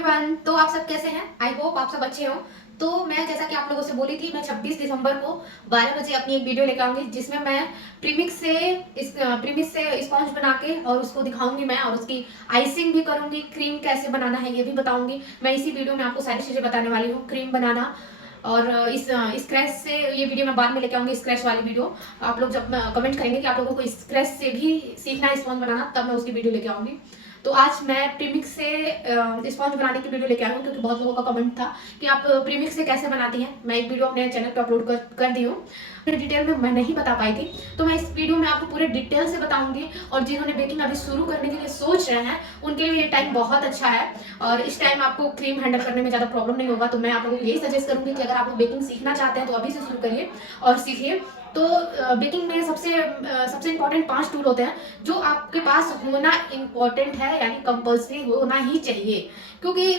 Everyone, तो आप सब कैसे हैं? आई होप आप सब अच्छे हो। तो मैं जैसा कि आप लोगों से बोली थी, मैं 26 दिसंबर को 12 बजे अपनी एक वीडियो लेकर आऊंगी जिसमें मैं प्रीमिक्स से स्पॉन्ज बना के और उसको दिखाऊंगी मैं, और उसकी आइसिंग भी करूंगी। क्रीम कैसे बनाना है ये भी बताऊंगी मैं। इसी वीडियो में आपको सारी चीजें बताने वाली हूँ, क्रीम बनाना। और इस स्क्रैच से ये वीडियो मैं बाद में लेके आऊंगी, स्क्रैच वाली वीडियो। आप लोग जब कमेंट करेंगे कि आप लोगों को स्क्रैच से भी सीखना है स्पॉन्ज बनाना, तब मैं उसकी वीडियो लेके आऊंगी। तो आज मैं प्रीमिक्स से स्पॉन्ज बनाने की वीडियो लेके आई हूँ, क्योंकि बहुत लोगों का कमेंट था कि आप प्रीमिक्स से कैसे बनाती हैं। मैं एक वीडियो अपने चैनल पे अपलोड कर दी हूँ। डिटेल में मैं नहीं बता पाई थी, तो मैं इस वीडियो में आपको पूरे डिटेल से बताऊंगी। और जिन्होंने बेकिंग अभी शुरू करने के लिए सोच रहे हैं, उनके लिए ये टाइम बहुत अच्छा है। और इस टाइम आपको क्रीम हैंडल करने में ज़्यादा प्रॉब्लम नहीं होगा। तो मैं आप लोगों को यही सजेस्ट करूंगी कि अगर आप लोग बेकिंग सीखना चाहते हैं तो अभी से शुरू करिए और सीखिए। तो बेकिंग में सबसे इम्पोर्टेंट 5 टूल होते हैं जो आपके पास होना इम्पोर्टेंट है, यानी कंपल्सरी होना ही चाहिए। क्योंकि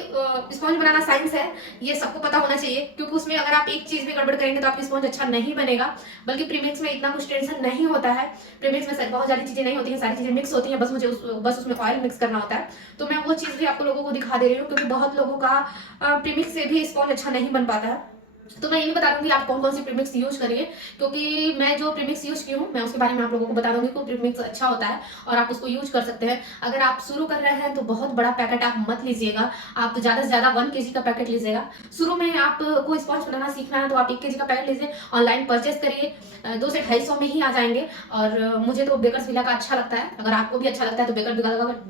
स्पॉन्ज बनाना साइंस है, ये सबको पता होना चाहिए। क्योंकि उसमें अगर आप एक चीज भी गड़बड़ करेंगे तो आपकी स्पॉन्ज अच्छा नहीं बनेगा। बल्कि प्रीमिक्स में इतना कुछ टेंशन नहीं होता है। प्रीमिक्स में बहुत सारी चीजें नहीं होती हैं, सारी चीजें मिक्स होती हैं। बस उसमें ऑयल मिक्स करना होता है। तो मैं वो चीज भी आपको लोगों को दिखा दे रही हूँ, क्योंकि बहुत लोगों का प्रीमिक्स से भी स्पॉन्ज अच्छा नहीं बन पाता है। तो मैं ये भी बता दूंगी आप कौन कौन सी प्रीमिक्स यूज करिए, क्योंकि मैं जो प्रीमिक्स यूज की हूँ मैं उसके बारे में आप लोगों को बता दूंगी। को प्रीमिक्स अच्छा होता है और आप उसको यूज कर सकते हैं। अगर आप शुरू कर रहे हैं तो बहुत बड़ा पैकेट आप मत लीजिएगा, आप ज्यादा से ज्यादा 1 kg का पैकेट लीजिएगा। शुरू में आपको स्पॉन्ज बनाना सीखना है तो आप 1 kg का पैकेट लीजिए, ऑनलाइन परचेस करिए। 200 से 250 में ही आ जाएंगे। और मुझे तो बेकर्स विला का अच्छा लगता है। अगर आपको भी अच्छा लगता है तो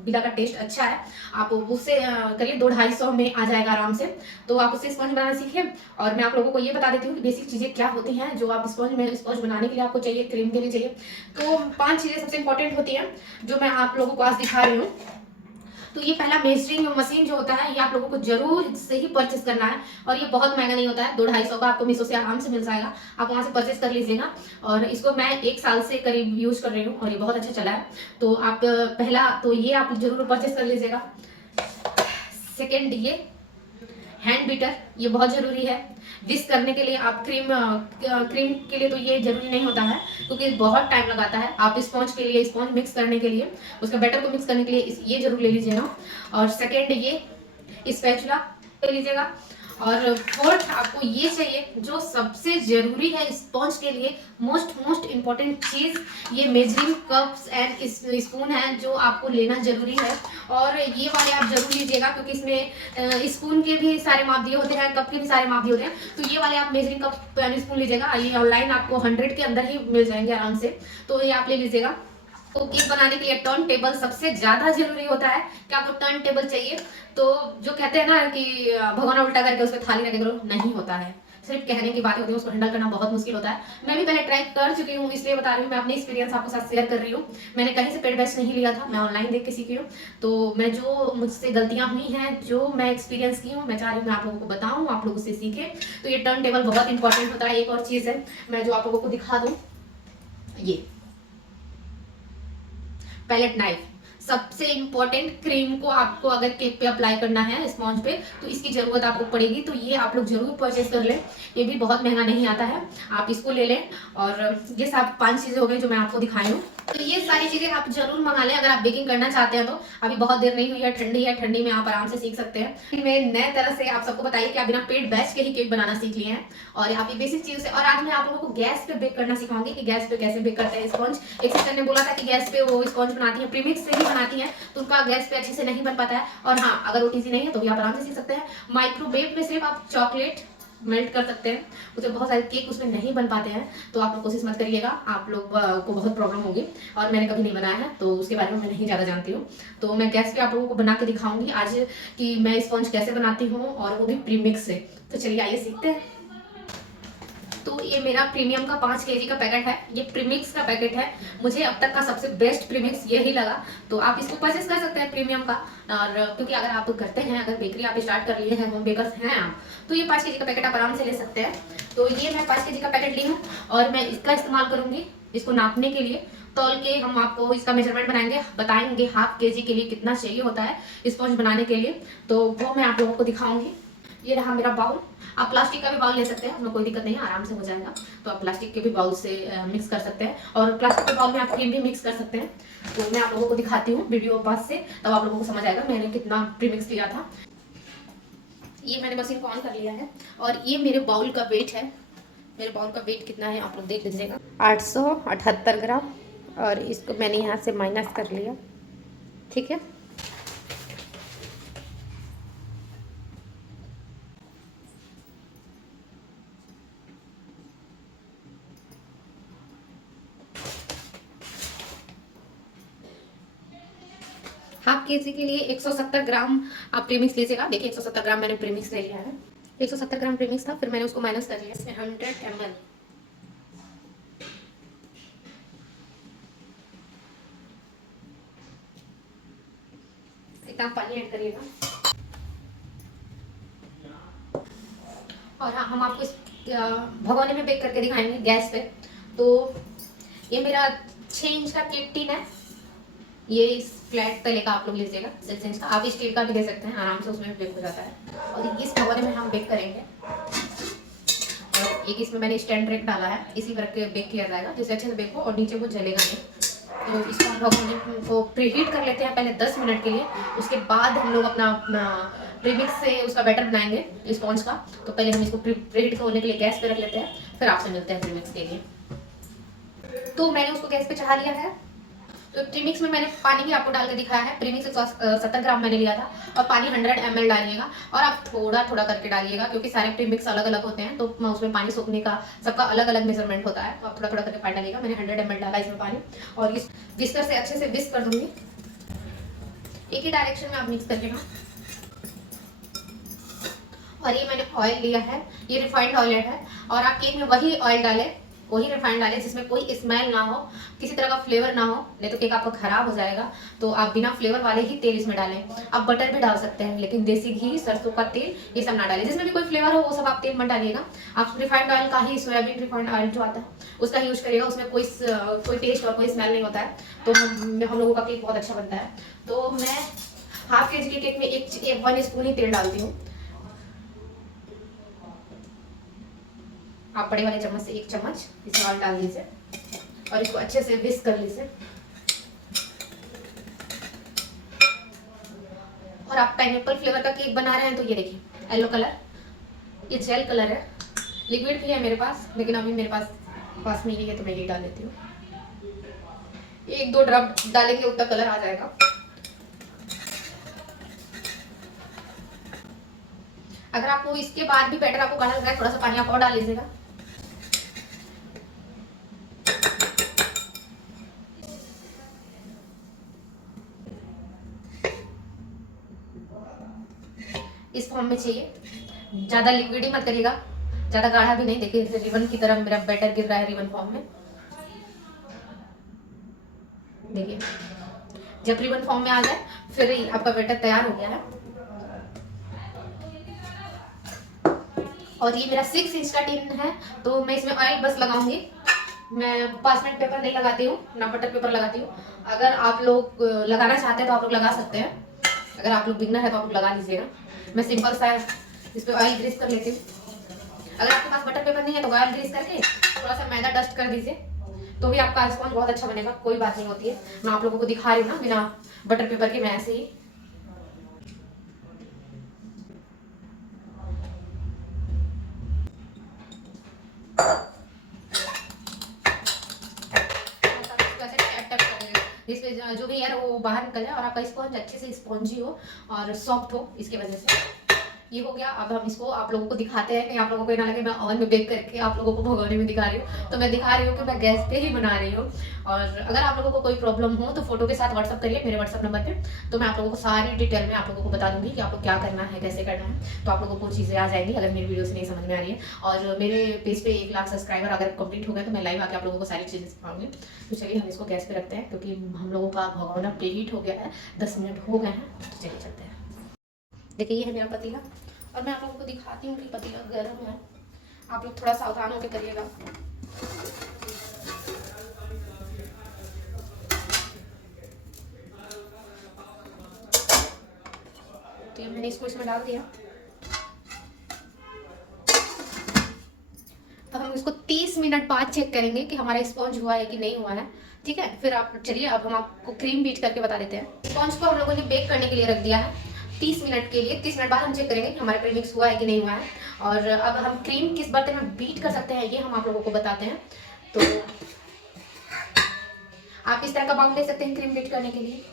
विला का टेस्ट अच्छा है, आप उससे करिए। 200-250 में आ जाएगा आराम से। तो आप उससे स्पॉन्ज बनाना सीखिए। और मैं आप लोगों को ये बता देती हूँ कि बेसिक चीजें क्या होती हैं जो आप स्पॉन्ज बनाने के लिए आपको चाहिए, क्रीम के लिए चाहिए। तो 5 चीजें सबसे इंपॉर्टेंट होती हैं जो मैं आप लोगों को आज दिखा रही हूँ। तो ये पहला मेजरिंग मशीन जो होता है, ये आप लोगों को जरूर से ही परचेस करना है। और ये बहुत महंगा नहीं होता है, 200-250 का आपको मीशो से आराम से मिल जाएगा। आप वहां से परचेस कर लीजिएगा। और इसको मैं 1 साल से करीब यूज कर रही हूँ और ये बहुत अच्छा चला है। तो आप पहला तो ये आप जरूर परचेस कर लीजिएगा। सेकेंड, ये हैंड बीटर, ये बहुत जरूरी है। विस्क करने के लिए आप क्रीम के लिए तो ये जरूरी नहीं होता है, क्योंकि बहुत टाइम लगाता है। आप स्पॉन्ज मिक्स करने के लिए, उसका बैटर को मिक्स करने के लिए ये जरूर ले लीजिएगा। और सेकेंड, ये स्पैचुला ले लीजिएगा। और फोर्थ आपको ये चाहिए जो सबसे जरूरी है स्पॉन्ज के लिए, मोस्ट इम्पॉर्टेंट चीज, ये मेजरिंग कप्स एंड स्पून है जो आपको लेना जरूरी है। और ये वाले आप जरूर लीजिएगा, क्योंकि इसमें स्पून के भी सारे माप दिए होते हैं, कप के भी सारे माप दिए होते हैं। तो ये वाले आप मेजरिंग कप एंड स्पून लीजिएगा। ये ऑनलाइन आपको 100 के अंदर ही मिल जाएंगे आराम से। तो ये आप ले लीजिएगा। तो केक बनाने के लिए टर्न टेबल सबसे ज्यादा जरूरी होता है कि आपको टर्न टेबल चाहिए। तो जो कहते हैं ना कि भगोना उल्टा करके उस पर थाली रखे करो, नहीं होता है, सिर्फ कहने की बात होती है। उसको हैंडल करना बहुत मुश्किल होता है। मैं भी पहले ट्राई कर चुकी हूँ, इसलिए बता रही हूँ। मैं अपनी एक्सपीरियंस आपके साथ शेयर कर रही हूँ। मैंने कहीं से पेड बैच नहीं लिया था, मैं ऑनलाइन देख के सीखी हूँ। तो मैं जो मुझसे गलतियां हुई हैं, जो मैं एक्सपीरियंस की हूँ, मैं चाह रही हूँ मैं आप लोगों को बताऊँ, आप लोग उससे सीखें। तो ये टर्न टेबल बहुत इंपॉर्टेंट होता है। एक और चीज है, मैं जो आप लोगों को दिखा दूँ, ये पैलेट नाइफ सबसे इंपॉर्टेंट। क्रीम को आपको अगर केक पे अप्लाई करना है, स्पॉन्ज पे, तो इसकी जरूरत आपको पड़ेगी। तो ये आप लोग जरूर परचेस कर लें। ये भी बहुत महंगा नहीं आता है, आप इसको ले लें। और ये सब 5 चीजें हो गई जो मैं आपको दिखाई हूँ। तो ये सारी चीजें आप जरूर मंगा लें अगर आप बेकिंग करना चाहते हैं। तो अभी बहुत देर नहीं हुई है, ठंडी है, ठंडी में आप आराम से सीख सकते हैं। मैं नए तरह से आप सबको बताइए कि आप बिना पेड बैच के ही केक बनाना सीख लिए हैं। और आप ये बेसिक चीज से, और आज मैं आप लोगों को गैस पे बेक करना सिखाऊंगी कि गैस पे कैसे बेक करते हैं स्पॉन्ज। एक सिस्टर ने बोला था कि गैस पे वो स्पॉन्ज बनाती है, प्रीमिक्स से ही बनाती है, तो उनका गैस पे अच्छे से नहीं बन पाता है। और हाँ, अगर ओटीजी नहीं है तो भी आप आराम से सीख सकते हैं। माइक्रोवेव में सिर्फ आप चॉकलेट मेल्ट कर सकते हैं, उसे बहुत सारे केक उसमें नहीं बन पाते हैं। तो आप लोग कोशिश मत करिएगा, आप लोग को बहुत प्रॉब्लम होगी। और मैंने कभी नहीं बनाया है तो उसके बारे में मैं नहीं ज़्यादा जानती हूँ। तो मैं गैस पे आप लोगों को बना के दिखाऊंगी आज कि मैं स्पॉन्ज कैसे बनाती हूँ, और वो भी प्रीमिक्स से। तो चलिए आइए सीखते हैं। तो ये मेरा प्रीमियम का 5 kg का पैकेट है, ये प्रीमिक्स का पैकेट है। मुझे अब तक का सबसे बेस्ट प्रीमिक्स यही लगा। तो आप इसको परचेस कर सकते हैं प्रीमियम का। और क्योंकि अगर आप करते हैं, अगर बेकरी आप स्टार्ट कर लिए हैं, होम बेकर्स हैं आप, तो ये 5 kg का पैकेट आप आराम से ले सकते हैं। तो ये मैं 5 kg का पैकेट ली हूँ और मैं इसका इस्तेमाल करूंगी इसको नापने के लिए। तौल के हम आपको इसका मेजरमेंट बताएंगे ½ kg के लिए कितना चाहिए होता है स्पॉन्ज बनाने के लिए। तो वो मैं आप लोगों को दिखाऊंगी। ये रहा मेरा बाउल। आप प्लास्टिक का भी बाउल ले सकते हैं, उसमें कोई दिक्कत नहीं है, आराम से हो जाएगा। तो आप प्लास्टिक के भी बाउल से मिक्स कर सकते हैं, और प्लास्टिक के बाउल में आप क्रीम भी मिक्स कर सकते हैं। तो मैं आप लोगों को दिखाती हूँ वीडियो पास से, तब आप लोगों को समझ आएगा मैंने कितना प्रीमिक्स लिया था। ये मैंने मशीन को ऑन कर लिया है और ये मेरे बाउल का वेट है। मेरे बाउल का वेट कितना है आप लोग देख लीजिएगा, 878 ग्राम। और इसको मैंने यहाँ से माइनस कर लिया, ठीक है। हाफ केजी के लिए 170 ग्राम आप प्रीमिक्स लीजिएगा। देखिए 170 ग्राम मैंने प्रीमिक्स ले लिया है। 170 ग्राम प्रीमिक्स था, फिर मैंने उसको माइनस कर लिया। इसमें 100 ml इतना पानी ऐड करिएगा। और हाँ, हम आपको इस भगोने में बेक करके दिखाएंगे गैस पे। तो ये मेरा 6 इंच का केक टिन है। ये इस फ्लैट तले का आप लोग लीजिएगा, 6 इंच का। आप स्टील का भी ले सकते हैं, आराम से उसमें बेक हो जाता है। और इस भगोने में हम बेक करेंगे। और एक इसमें मैंने स्टैंड रेक डाला है, इसी पर बेक किया जाएगा, जिससे अच्छे से बेक हो और नीचे वो जलेगा नहीं। तो इसको हम भगोने को प्रीहीट कर लेते हैं पहले 10 मिनट के लिए। उसके बाद हम लोग अपना प्रीमिक्स से उसका बैटर बनाएंगे स्पॉन्ज का। तो पहले हम इसको प्रीहीट होने के लिए गैस पे रख लेते हैं, फिर आपसे मिलते हैं प्रीमिक्स के लिए। तो मैंने उसको गैस पे चढ़ा लिया है। तो प्रीमिक्स में मैंने पानी भी आपको डाल के दिखाया है। प्रीमिक्स 170 ग्राम मैंने लिया था और पानी 100 ml डालिएगा। और आप थोड़ा थोड़ा करके डालिएगा, क्योंकि सारे प्रीमिक्स अलग अलग होते हैं, तो उसमें पानी सोखने का सबका अलग अलग मेजरमेंट होता है। तो आप थोड़ा थोड़ा करके पानी डालिएगा। मैंने 100 ml डाला इसमें पानी, और इस विस्कर से अच्छे से विस्क कर दूंगी। एक ही डायरेक्शन में आप मिक्स करके ना। और ये मैंने ऑयल लिया है, ये रिफाइंड ऑयल है। और आप केक में वही ऑयल डालें, वही रिफाइंड डालें जिसमें कोई स्मेल ना हो, किसी तरह का फ्लेवर ना हो, नहीं तो केक आपका खराब हो जाएगा। तो आप बिना फ्लेवर वाले ही तेल इसमें डालें। आप बटर भी डाल सकते हैं, लेकिन देसी घी, सरसों का तेल, ये सब ना डालें। जिसमें भी कोई फ्लेवर हो वो सब आप तेल मत डालिएगा। आप रिफाइंड ऑयल का ही, सोयाबीन रिफाइंड ऑयल जो आता है उसका ही यूज करिएगा। उसमें कोई टेस्ट और कोई स्मेल नहीं होता है। तो हम लोगों का केक बहुत अच्छा बनता है। तो मैं हाफ केजी के केक में 1 स्पून ही तेल डालती हूँ। आप बड़े वाले चम्मच से 1 चम्मच इसमें ऑयल डाल दीजिए और इसको अच्छे से विस्क कर लीजिए। और आप पाइनएप्पल फ्लेवर का केक बना रहे हैं तो ये देखिए येलो कलर, ये जेल कलर है। लिक्विड भी है मेरे पास, लेकिन अभी मेरे पास में ही है तो मैं ये डाल लेती हूँ। 1-2 ड्रॉप डालेंगे उतना कलर आ जाएगा। अगर आपको इसके बाद भी बैटर आपको गाढ़ा लग रहा है, थोड़ा सा पानी आप और डाल लीजिएगा। इस फॉर्म में चाहिए, ज्यादा लिक्विड ही मत करिएगा, ज्यादा गाढ़ा भी नहीं। देखिए रिबन की तरह मेरा बैटर गिर रहा है रिबन फॉर्म में। देखिए जब रिबन फॉर्म में आ जाए फिर आपका बैटर तैयार हो गया है। और ये मेरा 6 इंच का टिन है, तो मैं इसमें ऑयल बस लगाऊंगी। मैं पार्चमेंट पेपर नहीं लगाती हूँ, ना बटर पेपर लगाती हूँ। अगर आप लोग लगाना चाहते हैं तो आप लोग लगा सकते हैं। अगर आप लोग बिगनर है तो आप लोग लगा लीजिएगा। मैं सिंपल सा इस पर ऑयल ग्रीस कर लेती हूँ। अगर आपके पास बटर पेपर नहीं है तो ऑयल ग्रीस करके थोड़ा सा मैदा डस्ट कर दीजिए, तो भी आपका स्पॉन्ज बहुत अच्छा बनेगा। कोई बात नहीं होती है, मैं आप लोगों को दिखा रही हूँ ना बिना बटर पेपर के, मैं ऐसे ही। जिसमें जो भी एयर वो बाहर निकल जाए और आपका स्पॉन्ज अच्छे से स्पॉन्जी हो और सॉफ्ट हो, इसकी वजह से। ये हो गया। अब हम इसको आप लोगों को दिखाते हैं कि आप लोगों को ना लगे मैं ओवन में बेक करके आप लोगों को भगोने में दिखा रही हूँ। तो मैं दिखा रही हूँ कि मैं गैस पे ही बना रही हूँ। और अगर आप लोगों को कोई प्रॉब्लम हो तो फोटो के साथ व्हाट्सअप करिए मेरे व्हाट्सअप नंबर पे। तो मैं आप लोगों को सारी डिटेल में आप लोगों को बता दूंगी कि आपको क्या करना है, कैसे करना है। तो आप लोगों को चीज़ें आ जाएंगी अगर मेरी वीडियो से नहीं समझ में आ रही है। और मेरे पेज पे 1 लाख सब्सक्राइबर अगर कंप्लीट हो गए तो मैं लाइव आके आप लोगों को सारी चीज़ें सिखाऊंगी। तो चलिए हम इसको गैस पे रखते हैं, क्योंकि हम लोगों का भगोना प्रीहीट हो गया है, 10 मिनट हो गए हैं। तो चलिए चलते हैं। देखिए ये है मेरा पतीला, और मैं आप लोगों को दिखाती हूँ कि पतीला गर्म है। आप लोग थोड़ा सावधान होकर करिएगा। तो ये मैंने इसको इसमें डाल दिया। अब हम इसको 30 मिनट बाद चेक करेंगे कि हमारा स्पॉन्ज हुआ है कि नहीं हुआ है। ठीक है, फिर आप चलिए अब हम आपको क्रीम बीट करके बता देते हैं। स्पॉन्ज को हम लोगों ने बेक करने के लिए रख दिया है 30 मिनट के लिए। 30 मिनट बाद हम चेक करेंगे कि हमारा क्रीम मिक्स हुआ है कि नहीं हुआ है। और अब हम क्रीम किस बर्तन में बीट कर सकते हैं ये हम आप लोगों को बताते हैं। तो आप इस तरह का बाउल ले सकते हैं क्रीम बीट करने के लिए।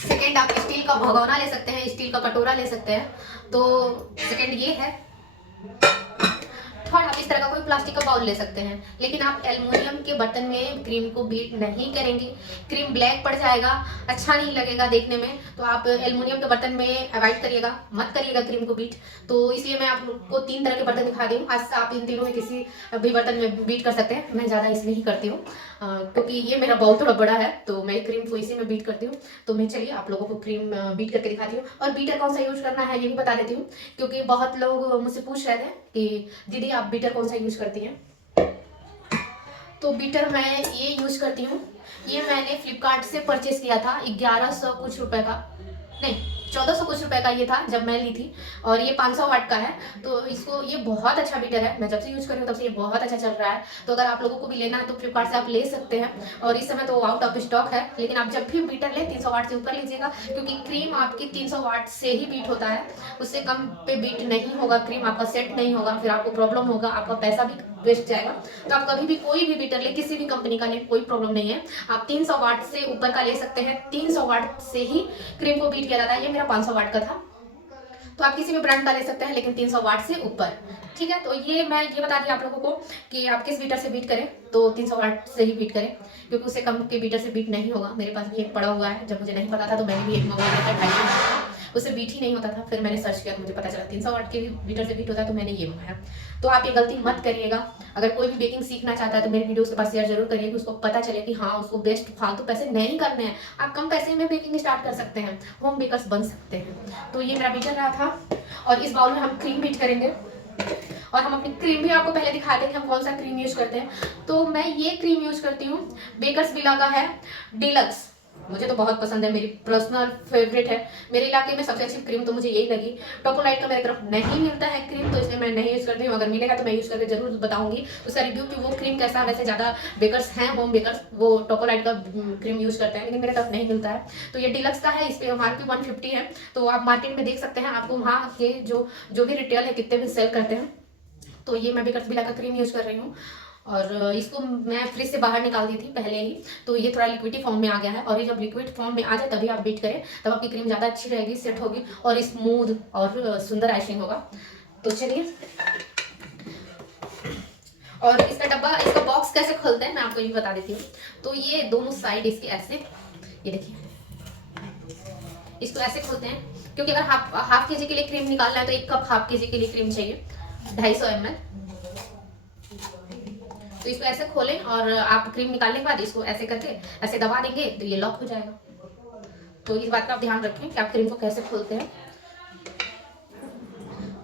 सेकेंड, आप स्टील का भगोना ले सकते हैं, स्टील का कटोरा ले सकते हैं। तो सेकेंड ये है। थर्ड, आप इस तरह का कोई प्लास्टिक का बाउल ले सकते हैं, लेकिन आप एल्युमिनियम के बर्तन में क्रीम को बीट नहीं करेंगे। क्रीम ब्लैक पड़ जाएगा, अच्छा नहीं लगेगा देखने में। तो आप एल्युमिनियम के बर्तन में अवॉइड करिएगा, मत करिएगा क्रीम को बीट। तो इसलिए मैं आप लोग को 3 तरह के बर्तन दिखा दी हूँ। आज आप इन तीनों में किसी भी बर्तन में बीट कर सकते हैं। मैं ज़्यादा इसमें ही करती हूँ क्योंकि ये मेरा बाउल थोड़ा बड़ा है, तो मैं क्रीम को इसी में बीट करती हूँ। तो मैं चलिए आप लोगों को क्रीम बीट करके दिखाती हूँ। और बीटर कौन सा यूज करना है ये भी बता देती हूँ, क्योंकि बहुत लोग मुझसे पूछ रहे थे कि दीदी आप बीटर कौन सा यूज करती हैं। तो बीटर मैं ये यूज करती हूँ। ये मैंने फ्लिपकार्ट से परचेज किया था, 1100 कुछ रुपए का, नहीं 1400 कुछ रुपए का ये था जब मैं ली थी। और ये 500 वाट का है। तो इसको ये बहुत अच्छा बीटर है, मैं जब से यूज कर रही हूँ तब से ये बहुत अच्छा चल रहा है। तो अगर आप लोगों को भी लेना है तो फ्लिपकार्ट से आप ले सकते हैं। और इस समय तो आउट ऑफ स्टॉक है, लेकिन आप जब भी बीटर लें 300 वाट से ऊपर लीजिएगा, क्योंकि क्रीम आपकी 300 वाट से ही बीट होता है। उससे कम पे बीट नहीं होगा, क्रीम आपका सेट नहीं होगा, फिर आपको प्रॉब्लम होगा, आपका पैसा भी वेस्ट जाएगा। तो आप कभी भी कोई भी बीटर ले, किसी भी कंपनी का ले, कोई प्रॉब्लम नहीं है। आप 300 वाट से ऊपर का ले सकते हैं। 300 वाट से ही क्रीम को बीट किया जाता है। ये मेरा 500 वाट का था, तो आप किसी भी ब्रांड का ले सकते हैं, लेकिन 300 वाट से ऊपर। ठीक है, तो ये मैं ये बता दी आप लोगों को कि आप किस बीटर से बीट करें, तो 300 वाट से ही बीट करें, क्योंकि उससे कम के बीटर से बीट नहीं होगा। मेरे पास भी एक पड़ा हुआ है, जब मुझे नहीं पता था तो मैंने भी एक मंगवा लिया था, 250 उससे बीट ही नहीं होता था। फिर मैंने सर्च किया तो मुझे पता चला 300 वाट के बीटर से बीट होता है, तो मैंने ये मंगाया। तो आप ये गलती मत करिएगा। अगर कोई भी बेकिंग सीखना चाहता है तो मेरी वीडियो उसके पास शेयर जरूर करिए, कि उसको पता चले कि हाँ उसको बेस्ट फालतू पैसे नहीं करने हैं। आप कम पैसे में बेकिंग स्टार्ट कर सकते हैं, होम बेकर्स बन सकते हैं। तो ये मेरा बीटर रहा था। और इस बाउल में हम क्रीम बीट करेंगे। और हम अपनी क्रीम भी आपको पहले दिखाते हैं कि हम कौन सा क्रीम यूज करते हैं। तो मैं ये क्रीम यूज करती हूँ, बेकर्स विला का है, डिलक्स। मुझे तो बहुत पसंद है, मेरी पर्सनल फेवरेट है। मेरे इलाके में सबसे अच्छी क्रीम तो मुझे यही लगी। टोकोलाइट का मेरी तरफ नहीं मिलता है क्रीम, तो इसलिए मैं नहीं यूज करती हूँ। अगर मिलेगा तो मैं यूज करके जरूर बताऊंगी उसका रिव्यू कि वो क्रीम कैसा। वैसे ज्यादा बेकर्स हैं, होम बेकर्स, वो टोकोलाइट का क्रीम यूज करते हैं, लेकिन मेरे तरफ नहीं मिलता है। तो ये डिलक्स का है, इस पे MRP 150 है। तो आप मार्केट में देख सकते हैं, आपको वहाँ के जो भी रिटेल है कितने भी सेल करते हैं। तो ये मैं बेकर्स विला का क्रीम यूज कर रही हूँ। और इसको मैं फ्रिज से बाहर निकाल दी थी पहले ही, तो ये थोड़ा लिक्विडी फॉर्म में आ गया है। और ये जब लिक्विड फॉर्म में आ जाए तभी आप बीट करें, तब आपकी क्रीम ज़्यादा अच्छी रहेगी, सेट होगी और स्मूथ और सुंदर आइसिंग होगा। तो चलिए, और इसका डब्बा, इसका बॉक्स कैसे खोलते हैं मैं आपको ये बता देती हूँ। तो ये दोनों साइड इसके ऐसे, ये देखिए, इसको ऐसे खोलते हैं, क्योंकि अगर हाफ केजी के लिए क्रीम निकालना है तो 1 कप हाफ केजी के लिए क्रीम चाहिए, 250 ml। तो इसको ऐसे खोलें और आप क्रीम निकालने के बाद इसको ऐसे करके ऐसे दबा देंगे तो ये लॉक हो जाएगा। तो इस बात का आप ध्यान रखें कि आप क्रीम को कैसे खोलते हैं।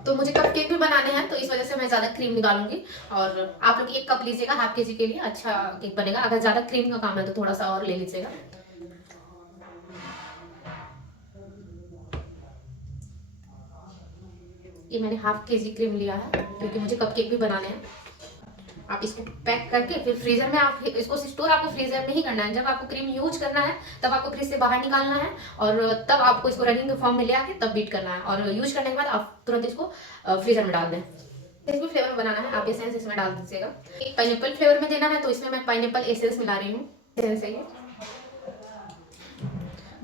तो मुझे कप केक भी बनाने हैं, तो इस वजह से मैं ज़्यादा क्रीम निकालूंगी। और आप लोग 1 कप लीजिएगा हाफ केजी के लिए, अच्छा केक बनेगा। अगर ज़्यादा क्रीम का काम है तो थोड़ा सा और ले लीजिएगा। ये मैंने हाफ केजी क्रीम लिया है, क्योंकि मुझे कप केक भी बनाने हैं। आप इसको पैक करके फिर फ्रीजर में, आप इसको स्टोर आपको फ्रीजर में ही करना है। जब आपको क्रीम यूज करना है तब आपको फ्रिज से बाहर निकालना है, और तब आपको इसको रनिंग फॉर्म में ले आके तब बीट करना है। और यूज करने के बाद आप तुरंत इसको फ्रीजर में डाल दें। किस भी फ्लेवर में बनाना है आप एसेंस इसमें डाल दीजिएगा। एक पाइनएप्पल फ्लेवर में देना है, तो इसमें मैं पाइनएप्पल एसेंस मिला रही हूँ। एसेंस है ये,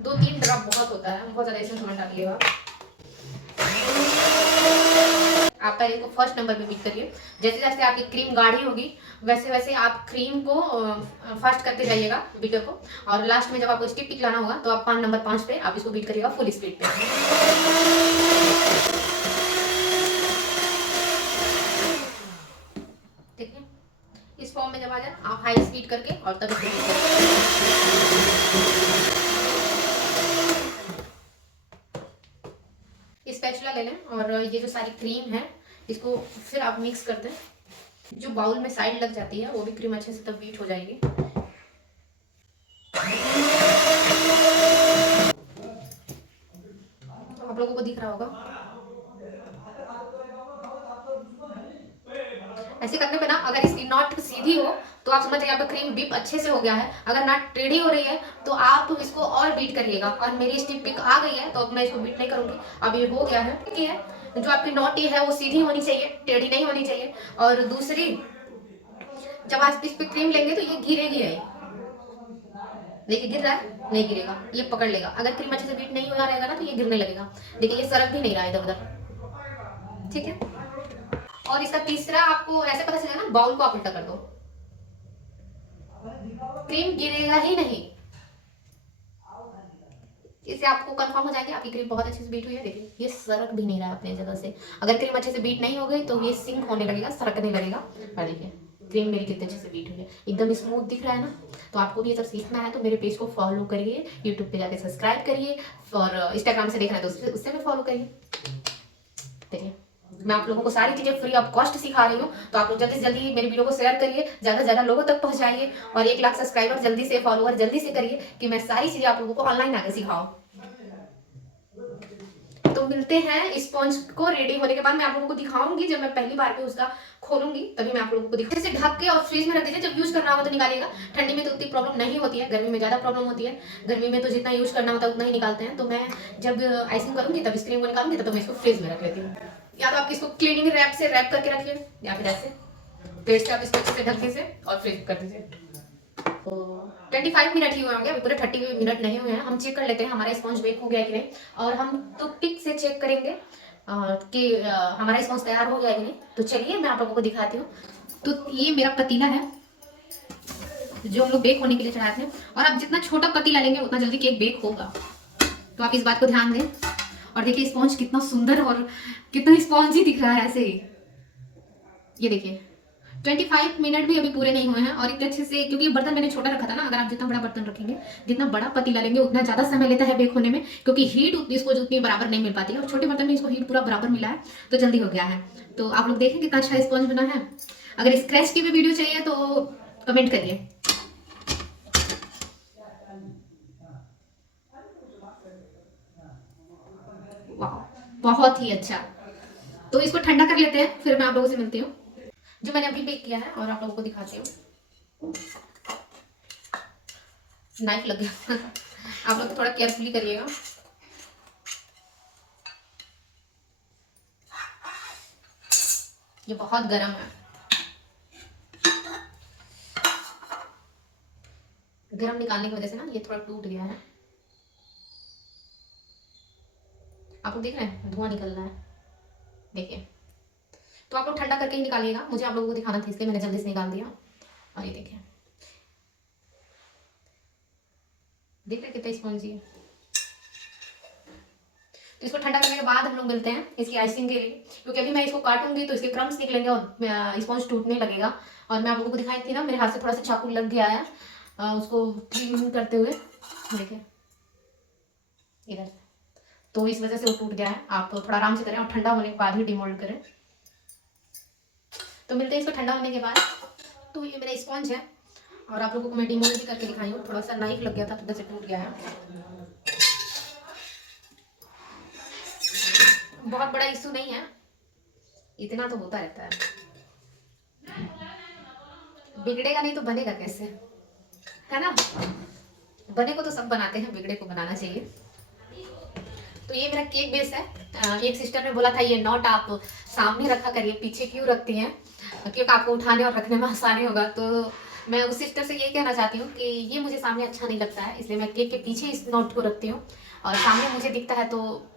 2-3 ड्रॉप बहुत होता है, बहुत ज़्यादा एसेंस मत डालिएगा। आप पहले इसको फर्स्ट नंबर पे बीट करिए। जैसे जैसे आपकी क्रीम गाढ़ी होगी वैसे वैसे आप क्रीम को फास्ट करते जाइएगा बीटर को। और लास्ट में जब आपको स्टिक पिक लाना होगा तो आप नंबर 5 पे आप इसको बीट करिएगा फुल स्पीड पे। ठीक है, इस फॉर्म में जब आ जाए आप हाई स्पीड करके और तब इसको बीट करिए। स्पैचुला ले लें और ये जो सारी क्रीम है इसको फिर आप मिक्स कर दें। जो बाउल में साइड लग जाती है वो भी क्रीम अच्छे से तब बीट हो जाएगी। तो आप लोगों को दिख रहा होगा, ऐसे करने पे ना, अगर इसकी नॉट सीधी हो तो आप समझ जाइए आपका क्रीम बीप अच्छे से हो गया है। अगर ना टेढ़ी हो रही है तो आप इसको और बीट करिएगा। और मेरी स्टिप पिक आ गई है तो अब मैं इसको बीट नहीं करूंगी, अब ये हो गया है। ठीक है, जो आपकी नोटी है वो सीधी होनी चाहिए, टेढ़ी नहीं होनी चाहिए। और दूसरी, जब आप इस पे क्रीम लेंगे तो ये गिरेगी नहीं। देखिए गिर रहा है, नहीं गिरेगा, ये पकड़ लेगा। अगर क्रीम अच्छे से बीट नहीं हो रहेगा ना तो ये गिरने लगेगा। देखिए ये सरक भी नहीं रहा है इधर उधर। ठीक है, और इसका तीसरा आपको ऐसे पता चलेगा ना, बाउल को आप उल्टा कर दो, क्रीम गिरेगा ही नहीं। इससे आपको कंफर्म हो जाएगा आपकी क्रीम बहुत अच्छे से बीट हुई है। देखिए ये सरक भी नहीं रहा है अपने जगह से। अगर क्रीम अच्छे से बीट नहीं हो गई तो ये सिंक होने लगेगा, सरकने लगेगा। और देखिए क्रीम मेरी कितने अच्छे से बीट हुई है, एकदम स्मूथ दिख रहा है ना। तो आपको भी ये सब सीखना है तो मेरे पेज को फॉलो करिए, यूट्यूब पे जाके सब्सक्राइब करिए, और इंस्टाग्राम से देखना है तो उससे भी फॉलो करिए। देखिए मैं आप लोगों को सारी चीजें फ्री ऑफ कॉस्ट सिखा रही हूँ, तो आप लोग जल्दी से जल्दी मेरी वीडियो को शेयर करिए, ज्यादा से ज्यादा लोगों तक पहुंचाइए, और 1 लाख सब्सक्राइबर जल्दी से, फॉलोवर जल्दी से करिए कि मैं सारी चीजें आप लोगों को ऑनलाइन आगे सिखाऊं। तो मिलते हैं स्पॉन्ज को रेडी होने के बाद। मैं आप लोगों को दिखाऊंगी जब मैं पहली बार पे उसका खोलूंगी, तभी मैं आप लोगों को दिखा। इसे ढक के और फ्रीज में रख दीजिए, जब यूज करना होगा तो निकालिएगा। ठंडी में तो उतनी प्रॉब्लम नहीं होती है, गर्मी में ज्यादा प्रॉब्लम होती है। गर्मी में तो जितना यूज करना होता है उतना ही निकालते हैं। तो मैं जब आइसिंग करूंगी तब स्क्रीन को निकालूंगी, तब तो मैं इसको फ्रीज में रख लेती हूँ। या तो आप इसको क्लीनिंग रैप से रैप करके रखिए, या फिर ऐसे पेड़ से आप इसको अच्छे से ढक दीजिए और फ्रीज कर दीजिए। तो 25 मिनट ही हुए होंगे, अभी पूरे 30 मिनट नहीं हुए हैं। हम चेक कर लेते हैं हमारा स्पॉन्ज बेक हो गया कि नहीं, और हम तो पिक से चेक करेंगे कि हमारा स्पॉन्ज तैयार हो गया कि नहीं। तो चलिए मैं आप लोगों को दिखाती हूँ। तो ये मेरा पतीला है जो हम लोग बेक होने के लिए चढ़ाते हैं, और आप जितना छोटा पतीला लेंगे उतना जल्दी केक बेक होगा। तो आप इस बात को ध्यान दें। और देखिए स्पॉन्ज कितना सुंदर और कितना स्पॉन्ज ही दिख रहा है ऐसे ही। ये देखिए 25 मिनट भी अभी पूरे नहीं हुए हैं, और इतने अच्छे से, क्योंकि बर्तन मैंने छोटा रखा था ना। अगर आप जितना बड़ा बर्तन रखेंगे, जितना बड़ा पतीला लेंगे, उतना ज्यादा समय लेता है बेक होने में, क्योंकि हीट इसको उतनी बराबर नहीं मिल पाती है। और छोटे बर्तन में इसको हीट पूरा बराबर मिला है तो जल्दी हो गया है। तो आप लोग देखें कितना अच्छा स्पॉन्ज बना है। अगर स्क्रैच की भी वीडियो चाहिए तो कमेंट करिए। बहुत ही अच्छा। तो इसको ठंडा कर लेते हैं, फिर मैं आप लोगों से मिलती हूँ जो मैंने अभी बेक किया है, और आप लोगों को दिखाती हूँ। नाइफ लग गया आप लोग थोड़ा केयरफुली करिएगा। ये बहुत गर्म है, गर्म निकालने की वजह से ना ये थोड़ा टूट गया है। आप लोग देख रहे हैं धुआं निकल रहा है, देखिए। तो आप लोग ठंडा करके ही निकालिएगा, मुझे आप लोगों को दिखाना था इसलिए मैंने जल्दी से निकाल दिया। और ये देखिए, देख रहे कितना स्पॉन्जी है। तो इसको ठंडा करने के बाद हम लोग मिलते हैं इसकी आइसिंग के लिए, क्योंकि अभी मैं इसको काटूंगी तो इसके क्रम्स निकलेंगे और स्पॉन्ज टूटने लगेगा। और मैं आप लोगों को दिखाई थी ना, मेरे हाथ से थोड़ा सा चाकू लग गया है उसको क्लीन करते हुए, देखिए इधर। तो इस वजह से वो टूट गया है। आप थोड़ा आराम से करें और ठंडा होने के बाद ही डिमोल्ड करें। तो मिलते हैं इसको ठंडा होने के बाद। तो ये मेरा स्पॉन्ज है, और आप लोगों को मैं डिमोल्ड भी करके दिखाई हूँ। थोड़ा सा नाइफ लग गया था तो जैसे टूट गया है। बहुत बड़ा इशू नहीं है, इतना तो होता रहता है। बिगड़ेगा नहीं तो बनेगा कैसे, है ना। बने को तो सब बनाते हैं, बिगड़े को बनाना चाहिए। तो ये मेरा केक बेस है। एक सिस्टर ने बोला था ये नॉट आप सामने रखा करिए, पीछे क्यों रखती हैं, क्योंकि आपको उठाने और रखने में आसानी होगा। तो मैं उस सिस्टर से ये कहना चाहती हूँ कि ये मुझे सामने अच्छा नहीं लगता है, इसलिए मैं केक के पीछे इस नॉट को रखती हूँ। और सामने मुझे दिखता है तो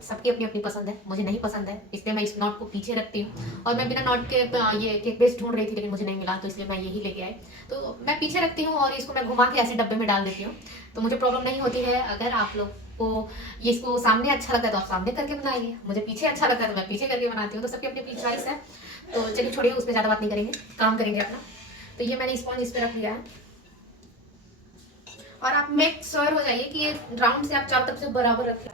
सबकी अपनी अपनी पसंद है, मुझे नहीं पसंद है, इसलिए मैं इस नॉट को पीछे रखती हूँ। और मैं बिना नॉट के ये केक बेस ढूंढ रही थी लेकिन मुझे नहीं मिला, तो इसलिए मैं यही लेके आई। तो मैं पीछे रखती हूँ और इसको मैं घुमा के ऐसे डब्बे में डाल देती हूँ, तो मुझे प्रॉब्लम नहीं होती है। अगर आप लोग को ये इसको सामने अच्छा लगता है तो आप सामने करके बनाइए, मुझे पीछे अच्छा लगता है तो मैं पीछे करके बनाती हूँ। तो सबकी अपनी अपनी चॉइस है। तो चलिए छोड़िए, उस पर ज़्यादा बात नहीं करेंगे, काम करेंगे अपना। तो ये मैंने स्पॉन्ज इस पर रख लिया है, और आप मेक श्योर हो जाइए कि ये राउंड से आप चारों तरफ से बराबर रखें।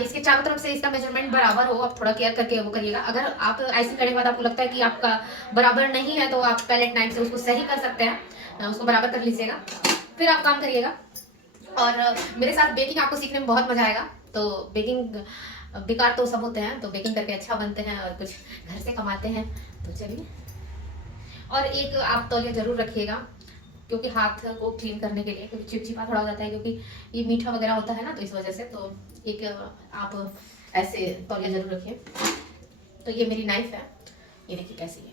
इसके चारों तरफ से इसका मेजरमेंट बराबर हो, आप थोड़ा केयर करके वो करिएगा। अगर आप आइसिंग करने के बाद आपको लगता है कि आपका बराबर नहीं है तो आप पैलेट नाइफ से उसको सही कर सकते हैं, उसको बराबर कर लीजिएगा, फिर आप काम करिएगा। और मेरे साथ बेकिंग आपको सीखने में बहुत मजा आएगा। तो बेकिंग बेकार तो सब होते हैं, तो बेकिंग करके अच्छा बनते हैं और कुछ घर से कमाते हैं। तो चलिए, और एक आप तौलिया जरूर रखिएगा, क्योंकि हाथ को क्लीन करने के लिए, क्योंकि चिपचिपा थोड़ा हो जाता है, क्योंकि ये मीठा वगैरह होता है ना, तो इस वजह से। तो एक आप ऐसे तौलिया जरूर रखिए। तो ये मेरी नाइफ है, ये देखिए कैसी है।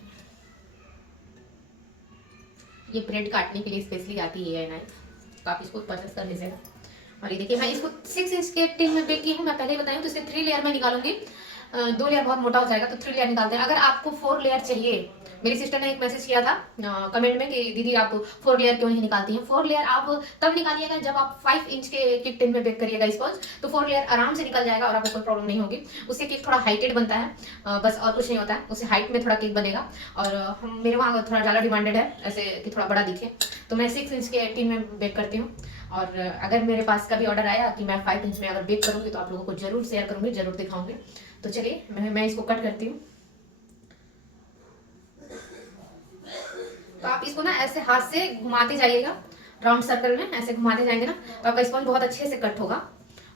ये ब्रेड काटने के लिए स्पेशली आती है ये नाइफ, तो आप इसको परचेस कर लीजिएगा। और ये देखिए मैं इसको 6 इंच के टिन में बेक की हूँ, मैं पहले ही बताई हूँ। तो इसे 3 लेयर में निकालूंगी। 2 लेयर बहुत मोटा हो जाएगा, तो 3 लेयर निकालते हैं। अगर आपको 4 लेयर चाहिए, मेरी सिस्टर ने एक मैसेज किया था कमेंट में कि दीदी आप 4 लेयर क्यों नहीं निकालती हैं। 4 लेयर आप तब निकालिएगा जब आप 5 इंच के टिन में बेक करिएगा स्पॉन्ज, तो 4 लेयर आराम से निकल जाएगा और आपको कोई प्रॉब्लम नहीं होगी। उससे केक थोड़ा हाइटेड बनता है, बस और कुछ नहीं होता है, उससे हाइट में थोड़ा केक बनेगा। और मेरे वहाँ थोड़ा ज़्यादा डिमांडेड है ऐसे कि थोड़ा बड़ा दिखे, तो मैं 6 इंच के टिन में बेक करती हूँ। और अगर मेरे पास कभी ऑर्डर आया कि मैं 5 इंच में अगर बेक करूँगी, तो आप लोगों को जरूर शेयर करूँगी, जरूर दिखाऊंगी। तो चलिए मैं इसको कट करती हूँ। तो आप इसको ना ऐसे हाथ से घुमाते जाइएगा, राउंड सर्कल में ऐसे घुमाते जाएंगे ना, तो आपका स्पॉन्ज बहुत अच्छे से कट होगा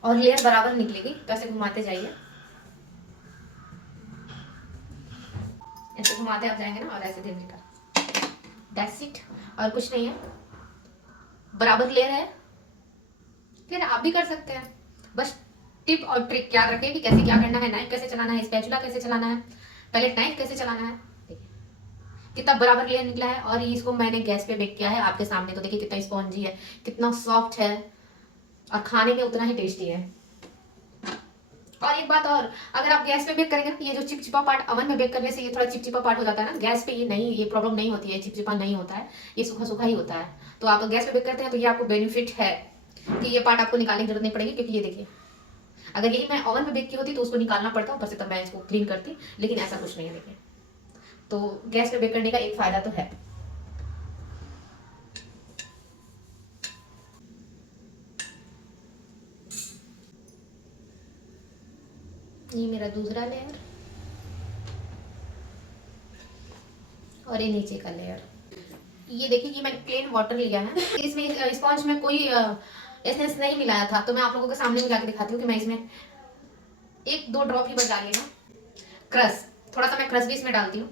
और लेयर बराबर निकलेगी। तो ऐसे घुमाते जाइए, ऐसे घुमाते आप जाएंगे ना, और ऐसे धीरे कर, दैट्स इट। और कुछ नहीं है, बराबर लेयर है, फिर आप भी कर सकते हैं। बस टिप और ट्रिक याद रखें कि कैसे क्या करना है, नाइफ कैसे चलाना है, स्पैचुला कैसे चलाना है, पहले नाइफ कैसे चलाना है। देखिए कितना बराबर लेयर निकला है। और इसको मैंने गैस पे बेक किया है आपके सामने, तो देखिए कितना स्पॉन्जी है, कितना सॉफ्ट है, और खाने में उतना ही टेस्टी है। और एक बात और, अगर आप गैस पे बेक करेंगे ना, ये जो चिपचिपा पार्ट अवन में बेक करने से ये थोड़ा चिपचिपा पार्ट हो जाता है ना, गैस पे ये नहीं, ये प्रॉब्लम नहीं होती है, चिपचिपा नहीं होता है, ये सूखा सूखा ही होता है। तो आप गैस पे बेक करते हैं तो ये आपको बेनिफिट है कि ये पार्ट आपको निकालने की जरूरत नहीं पड़ेगी। क्योंकि ये देखिए, अगर यही मैं ओवन में बेक की होती तो उसको निकालना पड़ता ऊपर से, तब मैं इसको क्लीन करती, लेकिन ऐसा कुछ नहीं है। देखिए, तो गैस पे बेक करने का एक फायदा तो है। ये मेरा दूसरा लेयर, और ये नीचे का लेयर। ये देखिए, ये मैंने प्लेन वाटर लिया है, इसमें स्पॉन्ज में कोई एसेंस नहीं मिलाया था, तो मैं आप लोगों के सामने मिला के दिखाती हूँ कि मैं इसमें 1-2 ड्रॉप ही बस डालिएगा क्रश, थोड़ा सा मैं क्रश भी इसमें डालती हूँ।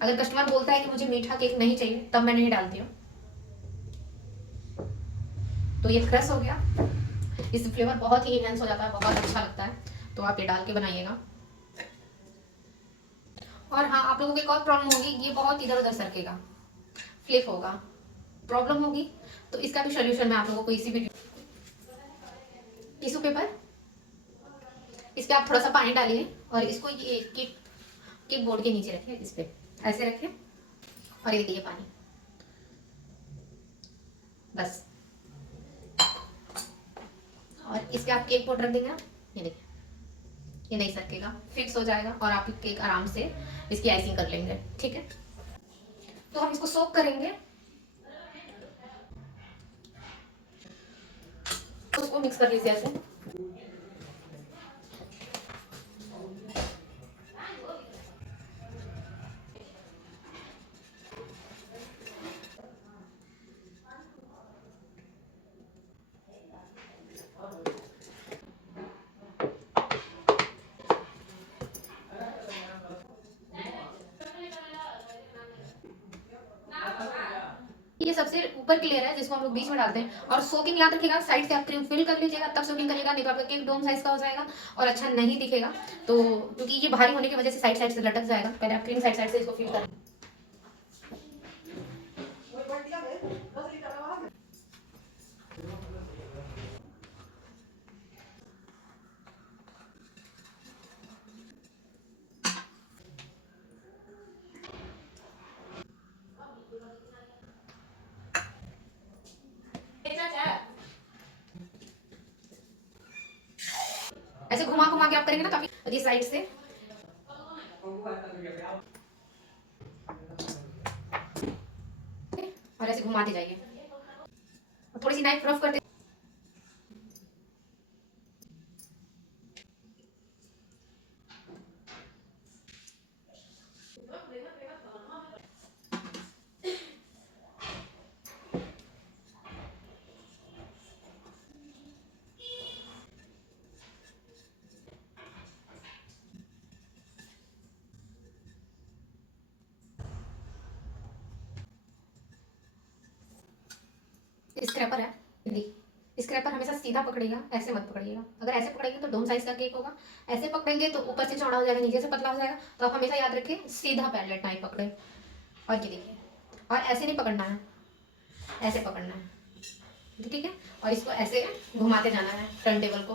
अगर कस्टमर बोलता है कि मुझे मीठा केक नहीं चाहिए, तब मैं नहीं डालती हूँ। तो ये क्रश हो गया, इससे फ्लेवर बहुत ही इनहेंस हो जाता है, बहुत अच्छा लगता है। तो आप ये डाल के बनाइएगा। और हाँ, आप लोगों को एक और प्रॉब्लम होगी, ये बहुत इधर उधर सरकेगा, फ्लिप होगा, प्रॉब्लम होगी। तो इसका भी सोल्यूशन मैं आप लोगों को इसी वीडियो, टिश्यू पेपर, इसके आप थोड़ा सा पानी डालिए और इसको ये केक बोर्ड के नीचे रखिए, इस पे ऐसे रखिए, और ये देखिए पानी, बस। और इसके आप केक बोर्ड रख देंगे ना, ये देखिए, ये नहीं सरकेगा, फिक्स हो जाएगा, और आप केक आराम से इसकी आइसिंग कर लेंगे। ठीक है, तो हम इसको सोक करेंगे, तो उसको मिक्स कर लीजिए ऐसे। ये सबसे ऊपर की लेयर है जिसको हम लोग बीच में डालते हैं। और सोकिंग याद रखिएगा, साइड से आप क्रीम फिल कर लीजिएगा, तब सोकिंग करिएगा, नहीं तो आपका केक डोम साइज का हो जाएगा और अच्छा नहीं दिखेगा। तो क्योंकि ये भारी होने की वजह से साइड साइड से लटक जाएगा, पहले आप क्रीम साइड साइड से इसको फिल करें। ऐसे घुमा घुमा के आप करेंगे ना, काफी ये साइड से, और ऐसे घुमाते जाइए, थोड़ी सी नाइफ रफ करते। स्क्रैपर है, स्क्रैपर हमेशा सीधा पकड़िएगा, ऐसे मत पकड़िएगा। अगर ऐसे पकड़ेंगे तो डोम साइज का केक होगा, ऐसे पकड़ेंगे तो ऊपर से चौड़ा हो जाएगा, नीचे से पतला हो जाएगा। तो आप हमेशा याद रखें सीधा पैरेलल टाइप पकड़े। और ये देखिए, और ऐसे नहीं पकड़ना है, ऐसे पकड़ना है, ठीक है। और इसको ऐसे घुमाते जाना है टर्न टेबल को।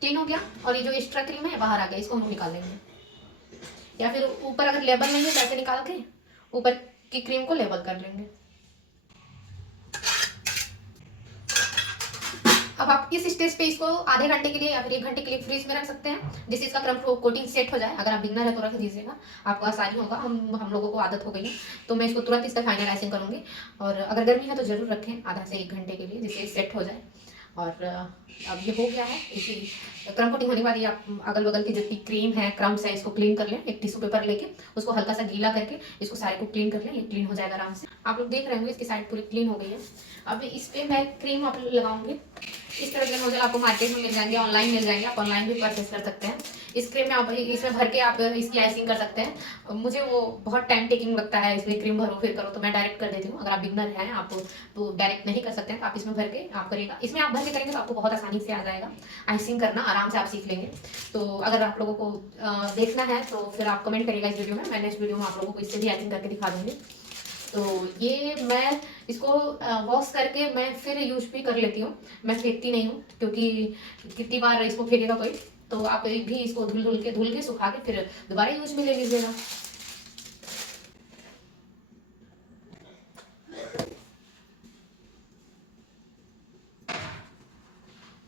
क्लीन हो गया। और ये जो एक्स्ट्रा क्रीम है बाहर आ गया, इसको हम निकाल लेंगे। या फिर ऊपर अगर लेबल नहीं है तो ऐसे निकाल के ऊपर की क्रीम को लेबल कर लेंगे। अब आप इस स्टेज पे इसको आधे घंटे के लिए या फिर 1 घंटे के लिए फ्रीज में रख सकते हैं, जिससे इसका क्रम कोटिंग सेट हो जाए। अगर आप बिगनर है तो रख दीजिएगा, आपको आसानी होगा। हम लोगों को आदत हो गई है, तो मैं इसको तुरंत इसका फाइनल आइसिंग करूंगी। और अगर गर्मी है तो जरूर रखें आधा से 1 घंटे के लिए, जिससे सेट हो जाए। और अब ये हो गया है। इसी क्रम कोटिंग होने के बाद ये आप अगल बगल की जितनी क्रीम है, क्रम्स है, इसको क्लीन कर लें। एक टिश्यू पेपर लेके उसको हल्का सा गीला करके इसको सारे को क्लीन कर लें। ये क्लीन हो जाएगा आराम से। आप लोग देख रहे होंगे इसकी साइड पूरी क्लीन हो गई है। अब इस पे मैं क्रीम आप लगाऊंगी। इस तरह के नोजल आपको मार्केट में मिल जाएंगे, ऑनलाइन मिल जाएंगे, आप ऑनलाइन भी परचेस कर सकते हैं। इस क्रीम में आप इसमें भर के आप इसकी आइसिंग कर सकते हैं। मुझे वो बहुत टाइम टेकिंग लगता है, इसमें क्रीम भरो फिर करो, तो मैं डायरेक्ट कर देती हूँ। अगर आप बिगनर हैं, आप तो डायरेक्ट नहीं कर सकते हैं, तो आप इसमें भर के आप करिएगा। इसमें आप भर के करेंगे तो आपको बहुत आसानी से आ जाएगा आइसिंग करना, आराम से आप सीख लेंगे। तो अगर आप लोगों को देखना है तो फिर आप कमेंट करिएगा इस वीडियो में। मैं नेक्स्ट वीडियो में आप लोगों को इससे भी आइसिंग करके दिखा दूंगी। तो ये मैं इसको वॉश करके मैं फिर यूज भी कर लेती हूँ, मैं फेंकती नहीं हूँ, क्योंकि कितनी बार इसको फेंकेगा कोई। तो आप भी इसको धुल के सुखा के फिर दोबारा यूज में ले लीजिएगा।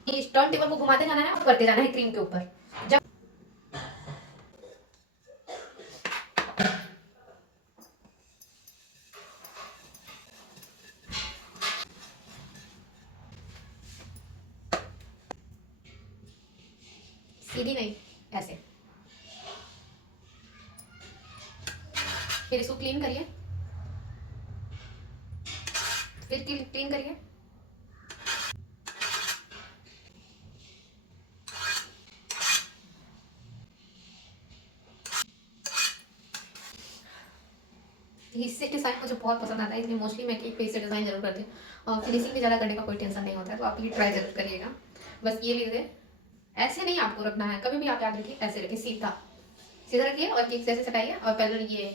इस टर्न टेबल को घुमाते जाना है और करते जाना है क्रीम के ऊपर। जब सीधी नहीं, ऐसे। फिर इसको क्लीन करिए, फिर क्लीन करिए। इससे डिज़ाइन मुझे बहुत पसंद आता है, इसलिए मोस्टली मैं केक पे इससे डिज़ाइन जरूर करती हूँ। और फिनिशिंग भी ज़्यादा करने का कोई टेंशन नहीं होता है, तो आप ये ट्राई जरूर करिएगा। बस ये लीजिए, ऐसे नहीं आपको रखना है, कभी भी आप याद रखिए ऐसे रखिए, सीधा सीधा रखिए। और केक ऐसे सटाइए और पहले ये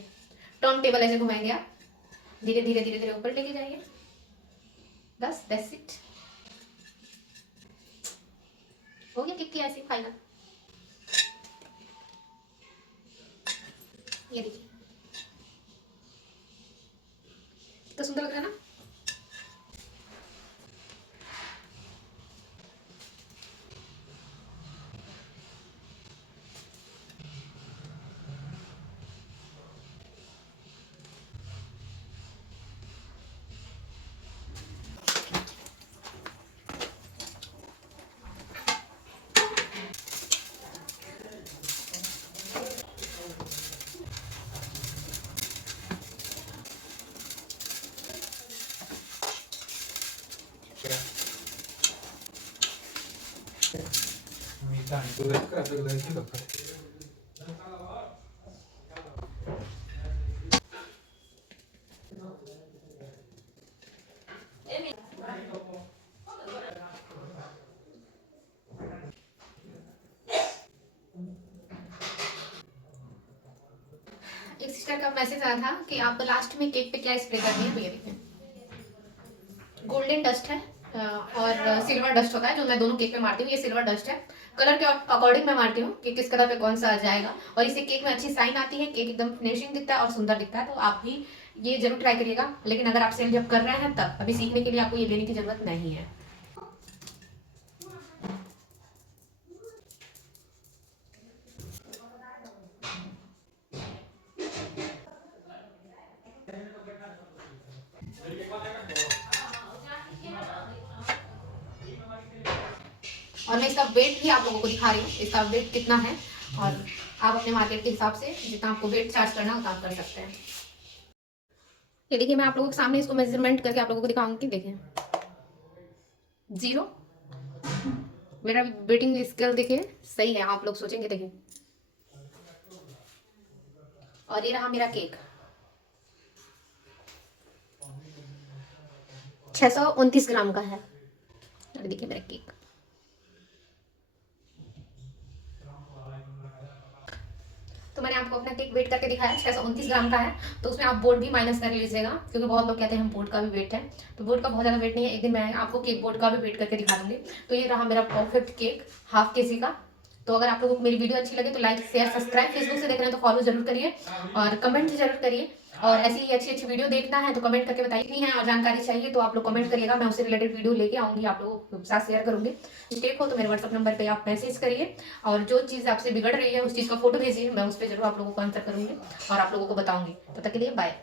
टर्न टेबल ऐसे घुमाएंगे आप, धीरे धीरे धीरे धीरे ऊपर लेके जाइए। बस दैट्स इट, हो गया केक की ऐसे फाइनल। ये देखिए कितना सुंदर लग रहा है ना। Mi tanto del caso che l'hai detto. एक सिस्टर का मैसेज आया था कि आप लास्ट में केक पे क्या स्प्रे करनी है, तो ये देखिए गोल्डन डस्ट है और सिल्वर डस्ट होता है, जो मैं दोनों केक पे मारती हूँ। ये सिल्वर डस्ट है, कलर के अकॉर्डिंग मैं मारती हूँ कि किस कलर पे कौन सा आ जाएगा। और इससे केक में अच्छी साइन आती है, केक एकदम फिनिशिंग दिखता है और सुंदर दिखता है। तो आप भी ये जरूर ट्राई करिएगा। लेकिन अगर आप सेल जब कर रहे हैं तब, अभी सीखने के लिए आपको ये लेने की जरूरत नहीं है। और मैं इसका वेट भी आप लोगों को दिखा रही हूँ, इसका वेट कितना है। और आप अपने मार्केट के हिसाब से जितना आपको वेट चार्ज करना है उतना आप कर सकते हैं। ये देखिए मैं आप लोगों के सामने इसको मेजरमेंट करके आप लोगों को दिखाऊंगी। देखिए 0, मेरा वेटिंग स्केल देखिए सही है, आप लोग सोचेंगे। देखिए और ये रहा मेरा केक। 629 ग्राम का है। और देखिए मेरा केक। तो मैंने आपको अपना केक वेट करके दिखाया, 629 ग्राम का है। तो उसमें आप बोर्ड भी माइनस कर लीजिएगा, क्योंकि बहुत लोग कहते हैं हम बोर्ड का भी वेट है। तो बोर्ड का बहुत ज़्यादा वेट नहीं है, एक दिन मैं आपको केक बोर्ड का भी वेट करके दिखा दूंगी। तो ये रहा मेरा परफेक्ट केक, हाफ केजी का। तो अगर आप लोगों को मेरी वीडियो अच्छी लगे तो लाइक शेयर सब्सक्राइब, फेसबुक से देख रहे हैं तो फॉलो जरूर करिए और कमेंट जरूर करिए। और ऐसी ही अच्छी अच्छी वीडियो देखना है तो कमेंट करके बताइए है, और जानकारी चाहिए तो आप लोग कमेंट करिएगा, मैं उससे रिलेटेड वीडियो लेके आऊंगी, आप लोगों के साथ शेयर करूंगी। मिस्टेक हो तो मेरे व्हाट्सअप नंबर पे आप मैसेज करिए, और जो चीज़ आपसे बिगड़ रही है उस चीज़ का फोटो भेजिए, मैं उस पर जरूर आप लोगों को आंसर करूंगी और आप लोगों को बताऊंगी। तब तक के लिए बाय।